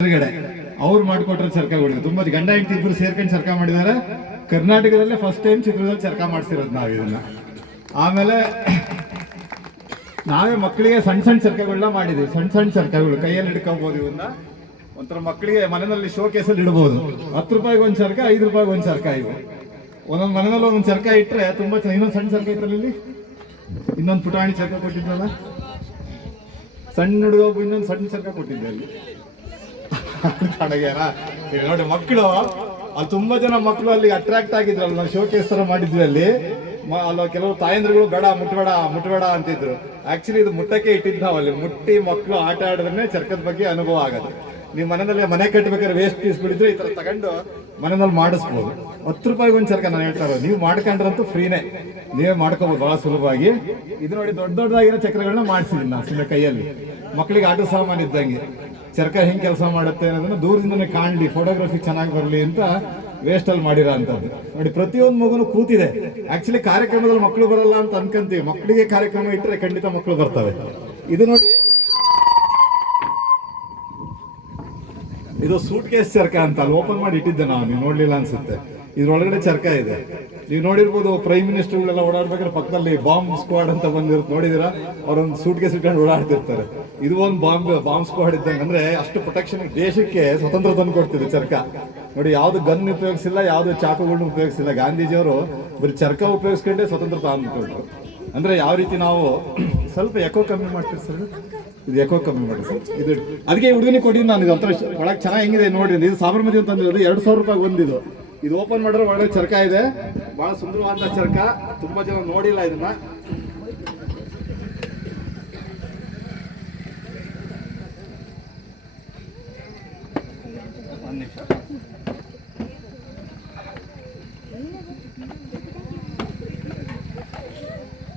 ಅವ್ರು ಮಾಡ್ಕೊಟ್ರೆ ಚರ್ಕಗಳು ತುಂಬಾ ಗಂಡ ಹೆಂಡತಿ ಇಬ್ರು ಸೇರ್ಕೊಂಡು ಚರ್ಕ ಮಾಡಿದ್ದಾರೆ. ಕರ್ನಾಟಕದಲ್ಲೇ ಫಸ್ಟ್ ಟೈಮ್ ಚಿತ್ರದಲ್ಲಿ ಚರ್ಕ ಮಾಡಿಸಿರೋದು ನಾವು ಇದನ್ನ. ಆಮೇಲೆ ನಾವೇ ಮಕ್ಕಳಿಗೆ ಸಣ್ಣ ಸಣ್ಣ ಚರ್ಕಗಳನ್ನ ಮಾಡಿದ್ವಿ. ಸಣ್ಣ ಸಣ್ಣ ಚರ್ಕಗಳು ಕೈಯಲ್ಲಿ ಹಿಡ್ಕೋಬಹುದು. ಇವನ್ನ ಒಂಥರ ಮಕ್ಕಳಿಗೆ ಮನೆಯಲ್ಲಿ ಶೋ ಕೇಸಲ್ಲಿ ಇಡ್ಬೋದು. 10 ರೂಪಾಯಿಗೆ ಒಂದು ಚರ್ಕ, 5 ರೂಪಾಯಿಗೆ ಒಂದು ಚರ್ಕ. ಇವು ಒಂದೊಂದು ಮನೆಯಲ್ಲಿ ಒಂದೊಂದು ಚರ್ಕ ಇಟ್ಟರೆ ತುಂಬಾ ಚೆನ್ನಾಗಿ. ಇನ್ನೊಂದು ಸಣ್ಣ ಚರ್ಕ ಇತ್ತಲ್ಲ ಇಲ್ಲಿ, ಇನ್ನೊಂದು ಪುಟಾಣಿ ಚರ್ಕ ಕೊಟ್ಟಿದ್ನಲ್ಲ, ಸಣ್ಣ ಹುಡುಗ ಇನ್ನೊಂದು ಸಣ್ಣ ಚರ್ಕ ಕೊಟ್ಟಿದ್ದೆ ಅಲ್ಲಿ. ನೋಡಿ ಮಕ್ಕಳು ಅಲ್ಲಿ ತುಂಬಾ ಜನ ಮಕ್ಕಳು ಅಲ್ಲಿ ಅಟ್ರಾಕ್ಟ್ ಆಗಿದ್ರಲ್ಲ. ನಾವು ಶೋಕೇಸ್ ತರ ಮಾಡಿದ್ವಿ ಅಲ್ಲಿ. ಅಲ್ಲ ಕೆಲವು ತಾಯಂದ್ರುಗಳು ಬೇಡ ಮುಟ್ಬೇಡ ಅಂತಿದ್ರು. ಆಕ್ಚುಲಿ ಇದು ಮುಟ್ಟಕ್ಕೆ ಇಟ್ಟಿದ್ದು ನಾವು ಅಲ್ಲಿ. ಮುಟ್ಟಿ ಮಕ್ಕಳು ಆಟ ಆಡಿದ್ರೆ ಚರ್ಕದ ಬಗ್ಗೆ ಅನುಭವ ಆಗೋದು. ನೀವು ಮನೆಯಲ್ಲಿ ಮನೆ ಕಟ್ಟಬೇಕಾದ್ರೆ ವೇಸ್ಟ್ ಪೀಸ್ ಬಿಡಿದ್ರೆ ಈ ತರ ತಗೊಂಡು ಮನೆಯಲ್ಲಿ ಮಾಡಿಸ್ಬೋದು. 10 ರೂಪಾಯಿಗೆ ಒಂದು ಚರ್ಕ ನಾನು ಹೇಳ್ತಾ ಇರೋದು. ನೀವು ಮಾಡ್ಕೊಂಡ್ರಂತೂ ಫ್ರೀನೇ, ನೀವೇ ಮಾಡ್ಕೋಬಹುದು ಬಹಳ ಸುಲಭವಾಗಿ. ಇದು ನೋಡಿ ದೊಡ್ಡ ದೊಡ್ಡದಾಗಿರೋ ಚಕ್ರಗಳನ್ನ ಮಾಡಿಸಿದ್ದೀನಿ ನಾನು ಸುಮ್ಮನೆ ಕೈಯಲ್ಲಿ. ಮಕ್ಕಳಿಗೆ ಆಟ ಸಾಮಾನು ಇದ್ದಂಗೆ ಚರ್ಕ ಹೆಂಗೆ ಕೆಲಸ ಮಾಡುತ್ತೆ ಅನ್ನೋದನ್ನ ದೂರದಿಂದನೇ ಕಾಣಲಿ, ಫೋಟೋಗ್ರಫಿ ಚೆನ್ನಾಗಿ ಬರಲಿ ಅಂತ ವೇಸ್ಟ್ ಅಲ್ಲಿ ಮಾಡಿರೋ ಅಂತದ್ದು. ನೋಡಿ ಪ್ರತಿಯೊಂದು ಮಗುನು ಕೂತಿದೆ. ಆಕ್ಚುಲಿ ಕಾರ್ಯಕ್ರಮದಲ್ಲಿ ಮಕ್ಕಳು ಬರಲ್ಲ ಅಂತ ಅನ್ಕೊಂತೀವಿ. ಮಕ್ಕಳಿಗೆ ಕಾರ್ಯಕ್ರಮ ಇಟ್ಟರೆ ಖಂಡಿತ ಮಕ್ಕಳು ಬರ್ತವೆ. ಇದು ನೋಡಿ, ಇದು ಸೂಟ್ ಕೇಸ್ ಚರ್ಕ ಅಂತ ಅಲ್ಲಿ ಓಪನ್ ಮಾಡಿ ಇಟ್ಟಿದ್ದೆ ನಾವು. ನೀವು ನೋಡ್ಲಿಲ್ಲ ಅನ್ಸುತ್ತೆ. ಇದ್ರೊಳಗಡೆ ಚರ್ಕ ಇದೆ. ನೀವು ನೋಡಿರ್ಬೋದು, ಪ್ರೈಮ್ ಮಿನಿಸ್ಟರ್ಗಳೆಲ್ಲ ಓಡಾಡ್ಬೇಕಾದ್ರೆ ಪಕ್ಕದಲ್ಲಿ ಬಾಂಬ್ ಸ್ಕ್ವಾಡ್ ಅಂತ ಬಂದಿರುತ್ತೆ, ನೋಡಿದಿರಾ? ಅವ್ರೊಂದು ಸೂಟ್ ಕೇಸ್ ಇಟ್ಕೊಂಡು ಓಡಾಡ್ತಿರ್ತಾರೆ. ಇದು ಒಂದು ಬಾಂಬ್ ಸ್ಕ್ವಾಡ್ ಇದ್ದಂಗೆ. ಅಂದ್ರೆ ಅಷ್ಟು ಪ್ರೊಟೆಕ್ಷನ್, ದೇಶಕ್ಕೆ ಸ್ವತಂತ್ರ ತಂದು ಕೊಡ್ತಿದೆ ಚರ್ಕ. ನೋಡಿ, ಯಾವ್ದು ಗನ್ ಉಪಯೋಗಿಸಿಲ್ಲ, ಯಾವ್ದು ಚಾಕುಗಳನ್ನ ಉಪಯೋಗಿಸಿಲ್ಲ. ಗಾಂಧೀಜಿಯವರು ಬರೀ ಚರ್ಕ ಉಪಯೋಗಿಸ್ಕೊಂಡೇ ಸ್ವತಂತ್ರ ತಂದುಕೊಟ್ರು. ಅಂದ್ರೆ ಯಾವ ರೀತಿ ನಾವು ಸ್ವಲ್ಪ ಎಕೋ ಕಮ್ಮಿ ಮಾಡ್ತೀವಿ ಸರ್. ಇದು ಎಕೋ ಕಮ್ಮಿ ಮಾಡಿ ಸರ್. ಇದು ಅದಕ್ಕೆ ಹುಡುಗನಿಗೆ ಕೊಟ್ಟಿದ್ದು ನಾನು. ಇದು ಒಂಥರ ಒಳಗೆ ಚೆನ್ನಾಗಿ ಹೆಂಗಿದೆ ನೋಡಿ. ಇದು ಸಾಬರ್ಮತಿ ಅಂತ ಅಂದಿರೋದು 2,000 ರೂಪಾಯಿ ಒಂದಿದು. ಇದು ಓಪನ್ ಮಾಡಿದ್ರೆ ಒಳಗಡೆ ಚರ್ಕ ಇದೆ. ಬಹಳ ಸುಂದರವಾದ ಚರ್ಕ. ತುಂಬಾ ಜನ ನೋಡಿಲ್ಲ ಇದನ್ನ. ಒಂದು ನಿಮಿಷ.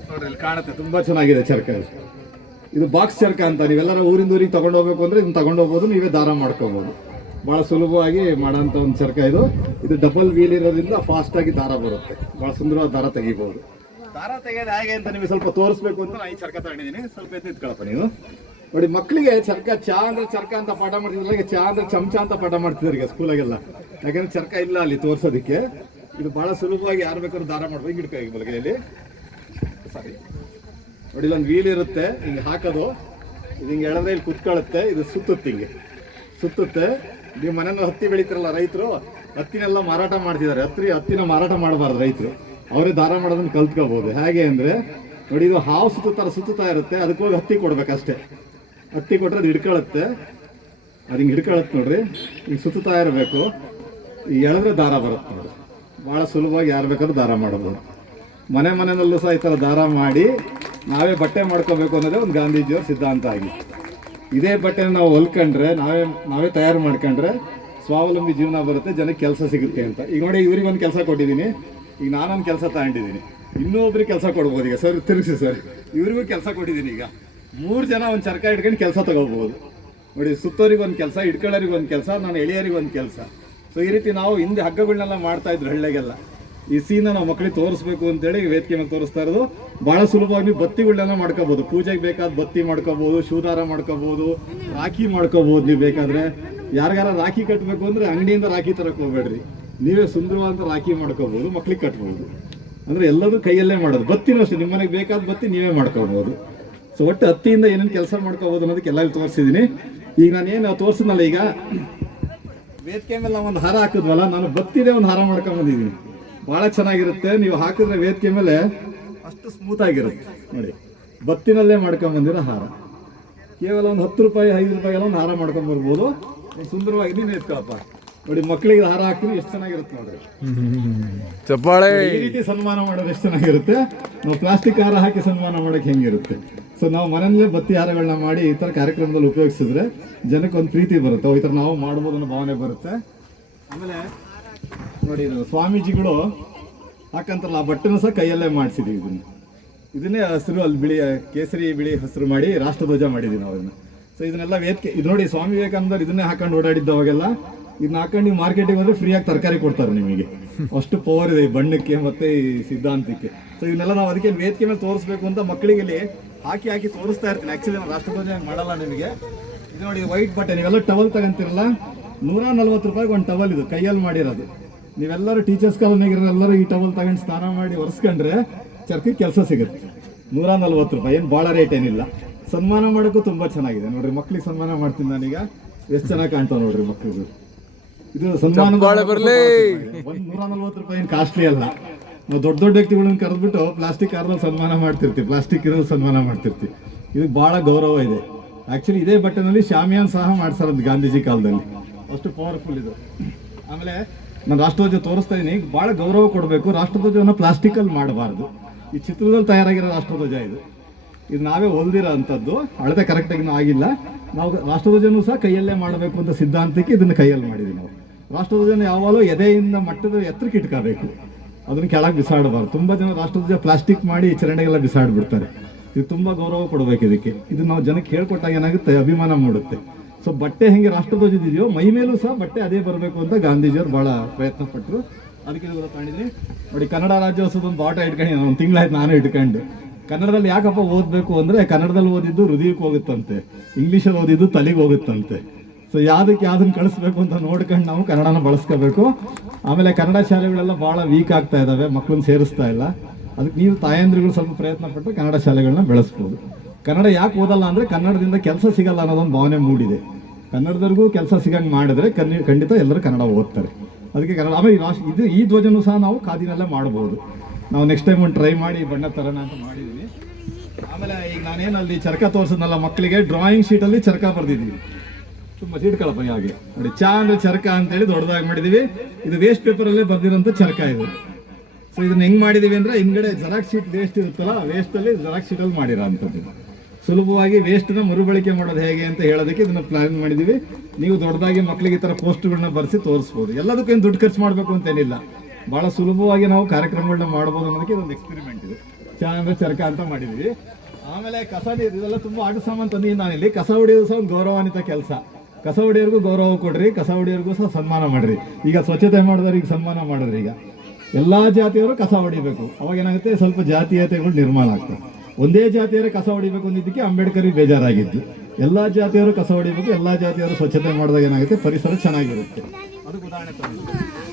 ನೋಡ್ರಿ, ಇಲ್ಲಿ ಕಾಣುತ್ತೆ. ತುಂಬಾ ಚೆನ್ನಾಗಿದೆ ಚರ್ಕ. ಇದು ಬಾಕ್ಸ್ ಚರ್ಕ ಅಂತ. ನೀವೆಲ್ಲರ ಊರಿಂದ ಊರಿಗೆ ತಗೊಂಡು ಹೋಗ್ಬೇಕು ಅಂದ್ರೆ ಇದನ್ನ ತಗೊಂಡು ಹೋಗ್ಬೋದು. ನೀವೇ ದಾರ ಮಾಡ್ಕೋಬಹುದು. ಬಹಳ ಸುಲಭವಾಗಿ ಮಾಡೋಂಥ ಒಂದು ಚರ್ಕ ಇದು. ಇದು ಡಬಲ್ ವೀಲ್ ಇರೋದ್ರಿಂದ ಫಾಸ್ಟ್ ಆಗಿ ದಾರ ಬರುತ್ತೆ. ಬಹಳ ಸುಂದರವಾದ ದಾರ ತೆಗಿಬಹುದು. ದಾರ ತೆಗೆಯೋದು ಹೇಗೆ ಅಂತ ನಿಮಗೆ ಸ್ವಲ್ಪ ತೋರಿಸ್ಬೇಕು ಅಂತ ನಾನು ಈ ಚರ್ಕ ತಗೊಂಡಿದ್ದೀನಿ. ಸ್ವಲ್ಪ ಎತ್ತಿಟ್ಕೊಳಪ್ಪ ನೀವು. ನೋಡಿ, ಮಕ್ಕಳಿಗೆ ಚರ್ಕ, ಚಾ ಅಂದ್ರೆ ಚರ್ಕ ಅಂತ ಪಾಠ ಮಾಡ್ತಿದ್ರೆ, ಚಾ ಅಂದ್ರೆ ಚಮಚ ಅಂತ ಪಾಠ ಮಾಡ್ತಿದ್ರು ಈಗ ಸ್ಕೂಲಾಗೆಲ್ಲ. ಯಾಕಂದ್ರೆ ಚರ್ಕ ಇಲ್ಲ ಅಲ್ಲಿ ತೋರ್ಸೋದಕ್ಕೆ. ಇದು ಬಹಳ ಸುಲಭವಾಗಿ ಯಾರು ಬೇಕಾದ್ರೂ ದಾರ ಮಾಡ್ಬೇಕು. ಹಿಂಗೆ ಹಿಡ್ಕೊ ಬಲಗೈಯಲ್ಲಿ. ಸಾರಿ, ನೋಡಿ, ಇಲ್ಲೊಂದು ವೀಲ್ ಇರುತ್ತೆ. ಹಿಂಗೆ ಹಾಕೋದು, ಇದು ಹಿಂಗೆ ಎಳೆದ್ರೆ ಇಲ್ಲಿ ಕುತ್ಕೊಳ್ಳುತ್ತೆ. ಇದು ಸುತ್ತುತ್ತೆ, ಹಿಂಗೆ ಸುತ್ತುತ್ತೆ. ನೀವು ಮನೆಯಲ್ಲಿ ಹತ್ತಿ ಬೆಳಿತಾರಲ್ಲ ರೈತರು, ಹತ್ತಿನೆಲ್ಲ ಮಾರಾಟ ಮಾಡ್ತಿದ್ದಾರೆ. ಹತ್ತಿನ ಮಾರಾಟ ಮಾಡಬಾರ್ದು ರೈತರು. ಅವರೇ ದಾರ ಮಾಡೋದನ್ನ ಕಲ್ತ್ಕೋಬಹುದು. ಹೇಗೆ ಅಂದರೆ ನೋಡಿ, ಇದು ಹಾವು ಸುತ್ತುತ್ತಾ ಇರುತ್ತೆ. ಅದಕ್ಕೆ ಹೋಗಿ ಹತ್ತಿ ಕೊಡ್ಬೇಕಷ್ಟೇ. ಹತ್ತಿ ಕೊಟ್ಟರೆ ಅದು ಹಿಡ್ಕೊಳುತ್ತೆ. ಅದು ಹಿಂಗೆ ಹಿಡ್ಕೊಳತ್ತೆ ನೋಡ್ರಿ. ಹಿಂಗೆ ಸುತ್ತುತ್ತಾ ಇರಬೇಕು. ಈಗ ಎಳೆದ್ರೆ ದಾರ ಬರುತ್ತೆ ನೋಡಿ. ಭಾಳ ಸುಲಭವಾಗಿ ಯಾರು ಬೇಕಾದ್ರೂ ದಾರ ಮಾಡಬಹುದು. ಮನೆಯಲ್ಲೂ ಸಹ ಈ ಥರ ದಾರ ಮಾಡಿ ನಾವೇ ಬಟ್ಟೆ ಮಾಡ್ಕೋಬೇಕು ಅನ್ನೋದೇ ಒಂದು ಗಾಂಧೀಜಿಯವ್ರ ಸಿದ್ಧಾಂತ ಆಗಿತ್ತು. ಇದೇ ಬಟ್ಟೆನ ನಾವು ಹೊಲ್ಕೊಂಡ್ರೆ, ನಾವೇ ತಯಾರು ಮಾಡ್ಕೊಂಡ್ರೆ ಸ್ವಾವಲಂಬಿ ಜೀವನ ಬರುತ್ತೆ, ಜನಕ್ಕೆ ಕೆಲಸ ಸಿಗುತ್ತೆ ಅಂತ. ಈಗ ನೋಡಿ, ಇವ್ರಿಗೊಂದು ಕೆಲಸ ಕೊಟ್ಟಿದ್ದೀನಿ. ಈಗ ನಾನೊಂದು ಕೆಲಸ ತಗೊಂಡಿದ್ದೀನಿ. ಇನ್ನೊಬ್ರಿಗೆ ಕೆಲಸ ಕೊಡ್ಬೋದು. ಈಗ ಸರ್ ತಿರುಗಿಸಿ ಸರ್, ಇವ್ರಿಗೂ ಕೆಲಸ ಕೊಟ್ಟಿದ್ದೀನಿ. ಈಗ 3 ಜನ ಒಂದು ಚರ್ಕ ಹಿಡ್ಕೊಂಡು ಕೆಲಸ ತಗೋಬಹುದು. ನೋಡಿ, ಸುತ್ತೋರಿಗೆ ಒಂದು ಕೆಲಸ, ಹಿಡ್ಕೊಳ್ಳೋರಿಗೆ ಒಂದು ಕೆಲಸ, ನಾನು ಎಳೆಯೋರಿಗೆ ಒಂದು ಕೆಲಸ. ಸೊ ಈ ರೀತಿ ನಾವು ಹಿಂದೆ ಹಗ್ಗಗಳನ್ನೆಲ್ಲ ಮಾಡ್ತಾ ಇದ್ರು ಹಳ್ಳಿಗೆಲ್ಲ. ಈ ಸೀನ ನಾವು ಮಕ್ಕಳಿಗೆ ತೋರಿಸ್ಬೇಕು ಅಂತೇಳಿ ವೇದಿಕೆ ಮೇಲೆ ತೋರಿಸ್ತಾ ಇರೋದು. ಭಾಳ ಸುಲಭವಾಗಿ ನೀವು ಬತ್ತಿಗಳನ್ನೆಲ್ಲ ಮಾಡ್ಕೋಬಹುದು. ಪೂಜೆಗೆ ಬೇಕಾದ ಬತ್ತಿ ಮಾಡ್ಕೋಬಹುದು, ಶೂದಾರ ಮಾಡ್ಕೋಬಹುದು, ರಾಖಿ ಮಾಡ್ಕೋಬಹುದು. ನೀವು ಬೇಕಾದ್ರೆ ಯಾರಿಗಾರ ರಾಖಿ ಕಟ್ಟಬೇಕು ಅಂದ್ರೆ ಅಂಗಡಿಯಿಂದ ರಾಖಿ ತರಕ್ಕೆ ಹೋಗ್ಬೇಡ್ರಿ. ನೀವೇ ಸುಂದರವಾದ ರಾಖಿ ಮಾಡ್ಕೋಬಹುದು, ಮಕ್ಳಿಗೆ ಕಟ್ಬೋದು. ಅಂದ್ರೆ ಎಲ್ಲದೂ ಕೈಯಲ್ಲೇ ಮಾಡೋದು. ಬತ್ತಿನೂ ಅಷ್ಟೇ, ನಿಮ್ಮ ಮನೆಗೆ ಬೇಕಾದ ಬತ್ತಿ ನೀವೇ ಮಾಡ್ಕೋಬಹುದು. ಸೊ ಒಟ್ಟು ಹತ್ತಿಯಿಂದ ಏನೇನು ಕೆಲಸ ಮಾಡ್ಕೋಬಹುದು ಅನ್ನೋದಕ್ಕೆ ಎಲ್ಲ ತೋರಿಸಿದ್ದೀನಿ. ಈಗ ನಾನೇನು ತೋರಿಸಿದ್ನಲ್ಲ, ಈಗ ವೇದಿಕೆ ಮೇಲೆ ನಾವು ಒಂದು ಹಾರ ಹಾಕಿದ್ವಲ್ಲ, ನಾನು ಬತ್ತಿದೆ ಒಂದು ಹಾರ ಮಾಡ್ಕೊಂಬಂದಿದ್ದೀನಿ. ಭಾಳ ಚೆನ್ನಾಗಿರುತ್ತೆ. ನೀವು ಹಾಕಿದ್ರೆ ವೇದಿಕೆ ಮೇಲೆ ಅಷ್ಟು ಸ್ಮೂತ್ ಆಗಿರುತ್ತೆ. ನೋಡಿ, ಬತ್ತಿನಲ್ಲೇ ಮಾಡ್ಕೊಂಬಂದಿರೋ ಹಾರ. ಕೇವಲ ಒಂದು 10 ರೂಪಾಯಿ 5 ರೂಪಾಯಿ ಎಲ್ಲ ಒಂದು ಹಾರ ಮಾಡ್ಕೊಂಬರ್ಬೋದು. ಸುಂದರವಾಗಿ ನೀನು ಎತ್ಕೊಳಪ್ಪ. ನೋಡಿ, ಮಕ್ಕಳಿಗೆ ಹಾರ ಹಾಕಿದ್ರೆ ಎಷ್ಟು ಚೆನ್ನಾಗಿರುತ್ತೆ ನೋಡ್ರಿ. ಚಪ್ಪಾಳೆ. ಈ ರೀತಿ ಸನ್ಮಾನ ಮಾಡೋದು ಎಷ್ಟು ಚೆನ್ನಾಗಿರುತ್ತೆ. ನಾವು ಪ್ಲಾಸ್ಟಿಕ್ ಹಾರ ಹಾಕಿ ಸನ್ಮಾನ ಮಾಡೋಕೆ ಹೆಂಗಿರುತ್ತೆ. ಸೊ ನಾವು ಮನೆಯಲ್ಲೇ ಬತ್ತಿ ಹಾರಗಳನ್ನ ಮಾಡಿ ಈ ಥರ ಕಾರ್ಯಕ್ರಮದಲ್ಲಿ ಉಪಯೋಗಿಸಿದ್ರೆ ಜನಕ್ಕೆ ಒಂದು ಪ್ರೀತಿ ಬರುತ್ತೆ. ಈ ಥರ ನಾವು ಮಾಡ್ಬೋದು ಅನ್ನೋ ಭಾವನೆ ಬರುತ್ತೆ. ಆಮೇಲೆ ನೋಡಿ, ಇದು ಸ್ವಾಮೀಜಿಗಳು ಹಾಕಂತಾರಲ್ಲ, ಆ ಬಟ್ಟೆನೂ ಸಹ ಕೈಯಲ್ಲೇ ಮಾಡಿಸಿದೀವಿ. ಇದನ್ನೇ ಹಸಿರು, ಅಲ್ಲಿ ಬಿಳಿ, ಕೇಸರಿ ಬಿಳಿ ಹಸಿರು ಮಾಡಿ ರಾಷ್ಟ್ರಧ್ವಜ ಮಾಡಿದ್ದೀವಿ ನಾವು ಇದನ್ನ. ಸೊ ಇದನ್ನೆಲ್ಲ ವೇದಿಕೆ, ಇದು ನೋಡಿ, ಸ್ವಾಮಿ ವಿವೇಕಾನಂದರು ಇದನ್ನೇ ಹಾಕೊಂಡು ಓಡಾಡಿದ್ದವಾಗೆಲ್ಲ. ಇದನ್ನ ಹಾಕೊಂಡು ನೀವು ಮಾರ್ಕೆಟಿಗೆ ಹೋದ್ರೆ ಫ್ರೀಯಾಗಿ ತರಕಾರಿ ಕೊಡ್ತಾರೆ ನಿಮಗೆ. ಅಷ್ಟು ಪವರ್ ಇದೆ ಈ ಬಣ್ಣಕ್ಕೆ ಮತ್ತೆ ಈ ಸಿದ್ಧಾಂತಕ್ಕೆ. ಸೊ ಇವನ್ನೆಲ್ಲ ನಾವು ಅದಕ್ಕೆ ವೇದಿಕೆ ಮೇಲೆ ತೋರಿಸ್ಬೇಕು ಅಂತ ಮಕ್ಕಳಿಗೆ ಹಾಕಿ ತೋರಿಸ್ತಾ ಇರ್ತೀನಿ. ಆ್ಯಕ್ಚುಲಿ ನಾನು ರಾಷ್ಟ್ರಧ್ವಜ ಮಾಡಲ್ಲ ನಿಮಗೆ. ಇದು ನೋಡಿ ವೈಟ್ ಬಟ್ಟೆ, ನೀವೆಲ್ಲ ಟವಲ್ ತಗೊಂತಿರಲ್ಲ, 140 ರೂಪಾಯಿಗೆ ಒಂದು ಟವಲ್ ಇದು, ಕೈಯಲ್ಲಿ ಮಾಡಿರೋದು. ನೀವೆಲ್ಲರೂ ಟೀಚರ್ಸ್ ಕಾಲೋನಿಗಿರೋರೆಲ್ಲರೂ ಈ ಟವಲ್ ತಗೊಂಡು ಸ್ನಾನ ಮಾಡಿ ಒರೆಸ್ಕೊಂಡ್ರೆ ಚರ್ಕಕ್ಕೆ ಕೆಲಸ ಸಿಗುತ್ತೆ. 140 ರೂಪಾಯಿ, ಏನು ಭಾಳ ರೇಟ್ ಏನಿಲ್ಲ. ಸನ್ಮಾನ ಮಾಡೋಕ್ಕೂ ತುಂಬ ಚೆನ್ನಾಗಿದೆ ನೋಡ್ರಿ. ಮಕ್ಳಿಗೆ ಸನ್ಮಾನ ಮಾಡ್ತೀನಿ ನಾನೀಗ, ಎಷ್ಟು ಚೆನ್ನಾಗಿ ಕಾಣ್ತಾವೆ ನೋಡ್ರಿ ಮಕ್ಳಿಗೆ. ಇದು ಸನ್ಮಾನ ಬರಲಿ. 140 ರೂಪಾಯಿ ಏನು ಕಾಸ್ಟ್ಲಿ ಅಲ್ಲ. ನಾವು ದೊಡ್ಡ ದೊಡ್ಡ ವ್ಯಕ್ತಿಗಳನ್ನ ಕರೆದ್ಬಿಟ್ಟು ಪ್ಲಾಸ್ಟಿಕ್ ಕಾರ್ದಲ್ಲಿ ಸನ್ಮಾನ ಮಾಡ್ತಿರ್ತೀವಿ, ಪ್ಲಾಸ್ಟಿಕ್ ಇರೋದು ಸನ್ಮಾನ ಮಾಡ್ತಿರ್ತೀವಿ. ಇದಕ್ಕೆ ಭಾಳ ಗೌರವ ಇದೆ. ಆ್ಯಕ್ಚುಲಿ ಇದೇ ಬಟ್ಟೆನಲ್ಲಿ ಶಾಮಿಯಾನ್ ಸಹ ಮಾಡ್ಸಾರದು ಗಾಂಧೀಜಿ ಕಾಲದಲ್ಲಿ, ಅಷ್ಟು ಪವರ್ಫುಲ್ ಇದು. ಆಮೇಲೆ ನಾನು ರಾಷ್ಟ್ರಧ್ವಜ ತೋರಿಸ್ತಾ ಇದ್ದೀನಿ, ಭಾಳ ಗೌರವ ಕೊಡಬೇಕು. ರಾಷ್ಟ್ರಧ್ವಜವನ್ನು ಪ್ಲಾಸ್ಟಿಕಲ್ಲಿ ಮಾಡಬಾರ್ದು. ಈ ಚಿತ್ರದಲ್ಲಿ ತಯಾರಾಗಿರೋ ರಾಷ್ಟ್ರಧ್ವಜ ಇದು ನಾವೇ ಹೊಲ್ದಿರೋ ಅಂಥದ್ದು, ಅಳತೆ ಕರೆಕ್ಟಾಗಿ ಆಗಿಲ್ಲ. ನಾವು ರಾಷ್ಟ್ರಧ್ವಜನೂ ಸಹ ಕೈಯಲ್ಲೇ ಮಾಡಬೇಕು ಅಂತ ಸಿದ್ಧಾಂತಕ್ಕೆ ಇದನ್ನು ಕೈಯಲ್ಲಿ ಮಾಡಿದ್ವಿ ನಾವು. ರಾಷ್ಟ್ರಧ್ವಜನ ಯಾವಾಗಲೂ ಎದೆಯಿಂದ ಮಟ್ಟದ ಎತ್ತರಕ್ಕೆ ಇಟ್ಕೋಬೇಕು, ಅದನ್ನು ಕೆಳಗೆ ಬಿಸಾಡಬಾರ್ದು. ತುಂಬ ಜನ ರಾಷ್ಟ್ರಧ್ವಜ ಪ್ಲಾಸ್ಟಿಕ್ ಮಾಡಿ ಚರಂಡಿಗೆಲ್ಲ ಬಿಸಾಡ್ಬಿಡ್ತಾರೆ. ಇದು ತುಂಬ ಗೌರವ ಕೊಡಬೇಕು ಇದಕ್ಕೆ. ಇದು ನಾವು ಜನಕ್ಕೆ ಹೇಳ್ಕೊಟ್ಟಾಗ ಏನಾಗುತ್ತೆ, ಅಭಿಮಾನ ಮೂಡುತ್ತೆ. ಸೊ ಬಟ್ಟೆ ಹೆಂಗೆ ರಾಷ್ಟ್ರಧ್ವಜದಿದೆಯೋ ಮೈ ಮೇಲೂ ಸಹ ಬಟ್ಟೆ ಅದೇ ಬರಬೇಕು ಅಂತ ಗಾಂಧೀಜಿಯವರು ಭಾಳ ಪ್ರಯತ್ನ ಪಟ್ಟರು. ಅದಕ್ಕೆ ತಗೊಂಡಿದ್ದೀನಿ ನೋಡಿ. ಕನ್ನಡ ರಾಜ್ಯೋತ್ಸವದ ಒಂದು ಬಾಟ ಇಟ್ಕೊಂಡು ಒಂದು ತಿಂಗಳಾಯ್ತು ನಾನು ಇಟ್ಕೊಂಡು. ಕನ್ನಡದಲ್ಲಿ ಯಾಕಪ್ಪ ಓದಬೇಕು ಅಂದರೆ, ಕನ್ನಡದಲ್ಲಿ ಓದಿದ್ದು ಹೃದಯಕ್ಕೆ ಹೋಗುತ್ತಂತೆ, ಇಂಗ್ಲೀಷಲ್ಲಿ ಓದಿದ್ದು ತಲೆಗೆ ಹೋಗುತ್ತಂತೆ. ಸೊ ಯಾವುದನ್ನು ಕಳಿಸ್ಬೇಕು ಅಂತ ನೋಡ್ಕೊಂಡು ನಾವು ಕನ್ನಡನ ಬಳಸ್ಕೋಬೇಕು. ಆಮೇಲೆ ಕನ್ನಡ ಶಾಲೆಗಳೆಲ್ಲ ಭಾಳ ವೀಕ್ ಆಗ್ತಾ ಇದ್ದಾವೆ, ಮಕ್ಕಳನ್ನ ಸೇರಿಸ್ತಾ ಇಲ್ಲ. ಅದಕ್ಕೆ ನೀವು ತಾಯಂದ್ರಿಗಳು ಸ್ವಲ್ಪ ಪ್ರಯತ್ನ ಪಟ್ಟರೆ ಕನ್ನಡ ಶಾಲೆಗಳನ್ನ ಬೆಳೆಸ್ಬೋದು. ಕನ್ನಡ ಯಾಕೆ ಓದಲ್ಲ ಅಂದರೆ, ಕನ್ನಡದಿಂದ ಕೆಲಸ ಸಿಗಲ್ಲ ಅನ್ನೋದೊಂದು ಭಾವನೆ ಮೂಡಿದೆ. ಕನ್ನಡದವ್ರಿಗೂ ಕೆಲಸ ಸಿಗಂಗೆ ಮಾಡಿದ್ರೆ ಖಂಡಿತ ಎಲ್ಲರೂ ಕನ್ನಡ ಓದ್ತಾರೆ. ಅದಕ್ಕೆ ಕನ್ನಡ. ಆಮೇಲೆ ಈ ಧ್ವಜನೂ ಸಹ ನಾವು ಖಾದಿನಲ್ಲೇ ಮಾಡ್ಬೋದು. ನಾವು ನೆಕ್ಸ್ಟ್ ಟೈಮ್ ಒಂದು ಟ್ರೈ ಮಾಡಿ ಬಣ್ಣ ತರೋಣ ಅಂತ ಮಾಡಿದ್ದೀವಿ. ಆಮೇಲೆ ಈಗ ನಾನೇನು ಅಲ್ಲಿ ಚರ್ಕ ತೋರಿಸಿದ್ನಲ್ಲ ಮಕ್ಕಳಿಗೆ, ಡ್ರಾಯಿಂಗ್ ಶೀಟಲ್ಲಿ ಚರ್ಕ ಬರೆದಿದ್ದೀವಿ. ತುಂಬ ಚೀಟ್ಕೊಳ್ಳಪ್ಪ ಹಾಗೆ ನೋಡಿ, ಚಾ ಅಂದರೆ ಚರ್ಕ ಅಂತೇಳಿ ದೊಡ್ಡದಾಗಿ ಮಾಡಿದ್ದೀವಿ. ಇದು ವೇಸ್ಟ್ ಪೇಪರಲ್ಲೇ ಬರೆದಿರೋಂಥ ಚರ್ಕ ಇದು. ಸೊ ಇದನ್ನ ಹೆಂಗೆ ಮಾಡಿದ್ದೀವಿ ಅಂದರೆ, ಹಿಂದ್ಗಡೆ ಜೆರಾಕ್ಸ್ ಶೀಟ್ ವೇಸ್ಟ್ ಇರುತ್ತಲ್ಲ, ವೇಸ್ಟಲ್ಲಿ ಜೆರಾಕ್ಸ್ ಶೀಟಲ್ಲಿ ಮಾಡಿರೋ ಅಂಥದ್ದು. ಸುಲಭವಾಗಿ ವೇಸ್ಟನ್ನ ಮರುಬಳಕೆ ಮಾಡೋದು ಹೇಗೆ ಅಂತ ಹೇಳೋದಕ್ಕೆ ಇದನ್ನು ಪ್ಲಾನ್ ಮಾಡಿದ್ದೀವಿ. ನೀವು ದೊಡ್ಡದಾಗಿ ಮಕ್ಕಳಿಗೆ ಈ ಥರ ಪೋಸ್ಟ್ಗಳನ್ನ ಬರೆಸಿ ತೋರಿಸ್ಬೋದು. ಎಲ್ಲದಕ್ಕೇನು ದುಡ್ಡು ಖರ್ಚು ಮಾಡಬೇಕು ಅಂತೇನಿಲ್ಲ, ಭಾಳ ಸುಲಭವಾಗಿ ನಾವು ಕಾರ್ಯಕ್ರಮಗಳನ್ನ ಮಾಡ್ಬೋದು ಅನ್ನೋದಕ್ಕೆ ಇದೊಂದು ಎಕ್ಸ್ಪೆರಿಮೆಂಟ್ ಇದು. ಚಾ ಅಂದರೆ ಚರ್ಕ ಅಂತ ಮಾಡಿದ್ವಿ. ಆಮೇಲೆ ಕಸ ನೀರು, ಇದೆಲ್ಲ ತುಂಬ ಆಟ ಸಾಮಾನು ತಂದಿದ್ದೀನಿ ನಾನಿಲ್ಲಿ. ಕಸ ಹೊಡೆಯೋದು ಸಹ ಒಂದು ಗೌರವಾನ್ವಿತ ಕೆಲಸ. ಕಸ ಹೊಡೆಯೋರ್ಗೂ ಗೌರವ ಕೊಡ್ರಿ, ಕಸ ಹೊಡೆಯೋರ್ಗೂ ಸಹ ಸನ್ಮಾನ ಮಾಡಿರಿ. ಈಗ ಸ್ವಚ್ಛತೆ ಮಾಡಿದವ್ರಿಗೆ ಸನ್ಮಾನ ಮಾಡಿದ್ರಿ. ಈಗ ಎಲ್ಲ ಜಾತಿಯವರು ಕಸ ಹೊಡಿಬೇಕು, ಅವಾಗ ಏನಾಗುತ್ತೆ, ಸ್ವಲ್ಪ ಜಾತೀಯತೆಗಳು ನಿರ್ಮಾಣ ಆಗ್ತವೆ. ಒಂದೇ ಜಾತಿಯವರೇ ಕಸ ಹೊಡಿಬೇಕು ಅಂದಿದ್ದಕ್ಕೆ ಅಂಬೇಡ್ಕರ್ಗೆ ಬೇಜಾರಾಗಿದ್ದು. ಎಲ್ಲ ಜಾತಿಯವರು ಕಸ ಹೊಡಿಬೇಕು, ಎಲ್ಲ ಜಾತಿಯವರು ಸ್ವಚ್ಛತೆ ಮಾಡಿದಾಗ ಏನಾಗುತ್ತೆ, ಪರಿಸರ ಚೆನ್ನಾಗಿರುತ್ತೆ. ಅದಕ್ಕೆ ಉದಾಹರಣೆ ತಗೊಂಡು.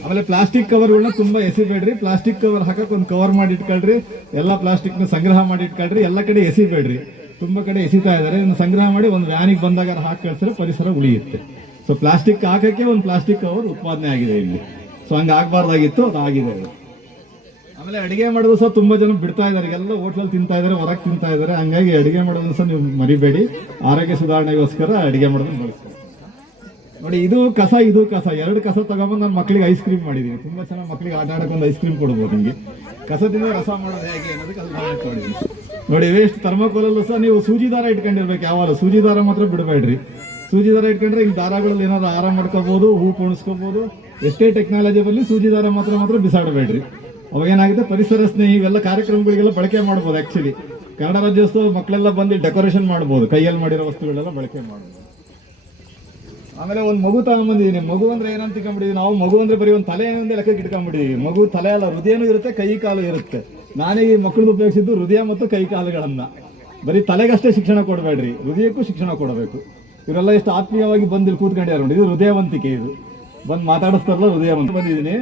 ಆಮೇಲೆ ಪ್ಲಾಸ್ಟಿಕ್ ಕವರ್ಗಳನ್ನ ತುಂಬ ಎಸಿಬೇಡ್ರಿ. ಪ್ಲಾಸ್ಟಿಕ್ ಕವರ್ ಹಾಕಕ್ಕೆ ಒಂದು ಕವರ್ ಮಾಡಿ ಇಟ್ಕೊಳ್ರಿ. ಎಲ್ಲ ಪ್ಲಾಸ್ಟಿಕ್ನ ಸಂಗ್ರಹ ಮಾಡಿ ಇಟ್ಕೊಳ್ರಿ. ಎಲ್ಲ ಕಡೆ ಎಸಿಬೇಡ್ರಿ, ತುಂಬ ಕಡೆ ಎಸಿತಾ ಇದ್ದಾರೆ. ಇದನ್ನು ಸಂಗ್ರಹ ಮಾಡಿ ಒಂದು ವ್ಯಾನಿಗೆ ಬಂದಾಗ ಹಾಕಿ ಕಳಿಸಿದ್ರೆ ಪರಿಸರ ಉಳಿಯುತ್ತೆ. ಸೊ ಪ್ಲಾಸ್ಟಿಕ್ ಹಾಕೋಕ್ಕೆ ಒಂದು ಪ್ಲಾಸ್ಟಿಕ್ ಕವರ್ ಉತ್ಪಾದನೆ ಆಗಿದೆ ಇಲ್ಲಿ. ಸೊ ಹಂಗೆ ಆಗಬಾರ್ದಾಗಿತ್ತು, ಅದು ಆಗಿದೆ. ಆಮೇಲೆ ಅಡುಗೆ ಮಾಡೋದು ಸಹ ತುಂಬ ಜನ ಬಿಡ್ತಾ ಇದ್ದಾರೆ. ಎಲ್ಲ ಹೋಟ್ಲಲ್ಲಿ ತಿಂತಾ ಇದ್ದಾರೆ, ಹೊರಗೆ ತಿಂತಾ ಇದ್ದಾರೆ. ಹಂಗಾಗಿ ಅಡುಗೆ ಮಾಡೋದನ್ನು ಸಹ ನೀವು ಮರಿಬೇಡಿ. ಆರೋಗ್ಯ ಸುಧಾರಣೆಗೋಸ್ಕರ ಅಡುಗೆ ಮಾಡೋದನ್ನು ಬಳಸ್ತೀವಿ. ನೋಡಿ, ಇದು ಕಸ, ಇದು ಕಸ, ಎರಡು ಕಸ ತಗೊಂಬಂದು ನಾನು ಮಕ್ಕಳಿಗೆ ಐಸ್ ಕ್ರೀಮ್ ಮಾಡಿದ್ದೀನಿ. ತುಂಬ ಚೆನ್ನಾಗಿ ಮಕ್ಕಳಿಗೆ ಆಟ ಆಡೋಕೆ ಒಂದು ಐಸ್ ಕ್ರೀಮ್ ಕೊಡ್ಬೋದು. ನಿಮಗೆ ಕಸದಿಂದ ರಸ ಮಾಡೋದು ಹೇಗೆ ಅನ್ನೋದಕ್ಕೆ ಅದು ಮಾಡಿದ್ದೀನಿ. ನೋಡಿ, ವೇಸ್ಟ್ ಥರ್ಮೋಕೋಲಲ್ಲೂ ಸಹ ನೀವು ಸೂಜಿ ದಾರ ಇಟ್ಕೊಂಡಿರ್ಬೇಕು. ಯಾವಾಗ ಸೂಜಿ ದಾರ ಮಾತ್ರ ಬಿಡಬೇಡ್ರಿ. ಸೂಜಿ ದಾರ ಇಟ್ಕೊಂಡ್ರೆ ಇಲ್ಲಿ ದಾರಗಳಲ್ಲಿ ಏನಾದ್ರು ಆರಾಮ ಮಾಡ್ಕೋಬೋದು, ಹೂ ಪೋಣಿಸ್ಕೋಬೋದು. ಎಷ್ಟೇ ಟೆಕ್ನಾಲಜಿ ಬರಲಿ ಸೂಜಿ ದಾರ ಮಾತ್ರ ಬಿಸಾಡಬೇಡ್ರಿ. ಅವಾಗೇನಾಗುತ್ತೆ, ಪರಿಸರ ಸ್ನೇಹಿ ಇವೆಲ್ಲ ಕಾರ್ಯಕ್ರಮಗಳಿಗೆಲ್ಲ ಬಳಕೆ ಮಾಡ್ಬೋದು. ಆ್ಯಕ್ಚುಲಿ ಕನ್ನಡ ರಾಜ್ಯೋತ್ಸವ ಮಕ್ಕಳೆಲ್ಲ ಬಂದು ಡೆಕೋರೇಷನ್ ಮಾಡ್ಬೋದು, ಕೈಯಲ್ಲಿ ಮಾಡಿರೋ ವಸ್ತುಗಳೆಲ್ಲ ಬಳಕೆ ಮಾಡ್ಬೋದು. ಆಮೇಲೆ ಒಂದು ಮಗು ತಗೊಂಡ್ಬಂದಿದ್ದೀನಿ. ಮಗು ಅಂದರೆ ಏನಂತ ತಿಳ್ಕೊಂಬಿಟ್ಟಿದ್ದೀವಿ ನಾವು. ಮಗು ಅಂದರೆ ಬರೀ ಒಂದು ತಲೆ ಒಂದೇ ಲೆಕ್ಕಕ್ಕೆ ಇಟ್ಕೊಂಡ್ಬಿಟ್ಟಿದ್ದೀವಿ. ಮಗು ತಲೆ ಅಲ್ಲ, ಹೃದಯನೂ ಇರುತ್ತೆ, ಕೈ ಕಾಲು ಇರುತ್ತೆ. ನಾನೇ ಈ ಮಕ್ಕಳದ್ದು ಉಪಯೋಗಿಸಿದ್ದು ಹೃದಯ ಮತ್ತು ಕೈ ಕಾಲುಗಳನ್ನು. ಬರೀ ತಲೆಗಷ್ಟೇ ಶಿಕ್ಷಣ ಕೊಡಬೇಡ್ರಿ, ಹೃದಯಕ್ಕೂ ಶಿಕ್ಷಣ ಕೊಡಬೇಕು. ಇವರೆಲ್ಲ ಎಷ್ಟು ಆತ್ಮೀಯವಾಗಿ ಬಂದು ಇಲ್ಲಿ ಕೂತ್ಕೊಂಡಿದ್ದಾರೆ ನೋಡಿ. ಇದು ಹೃದಯವಂತಿಕೆ. ಇದು ಬಂದು ಮಾತಾಡಿಸ್ತಾರಲ್ಲ, ಹೃದಯವಂತ ಬಂದಿದ್ದೀನಿ.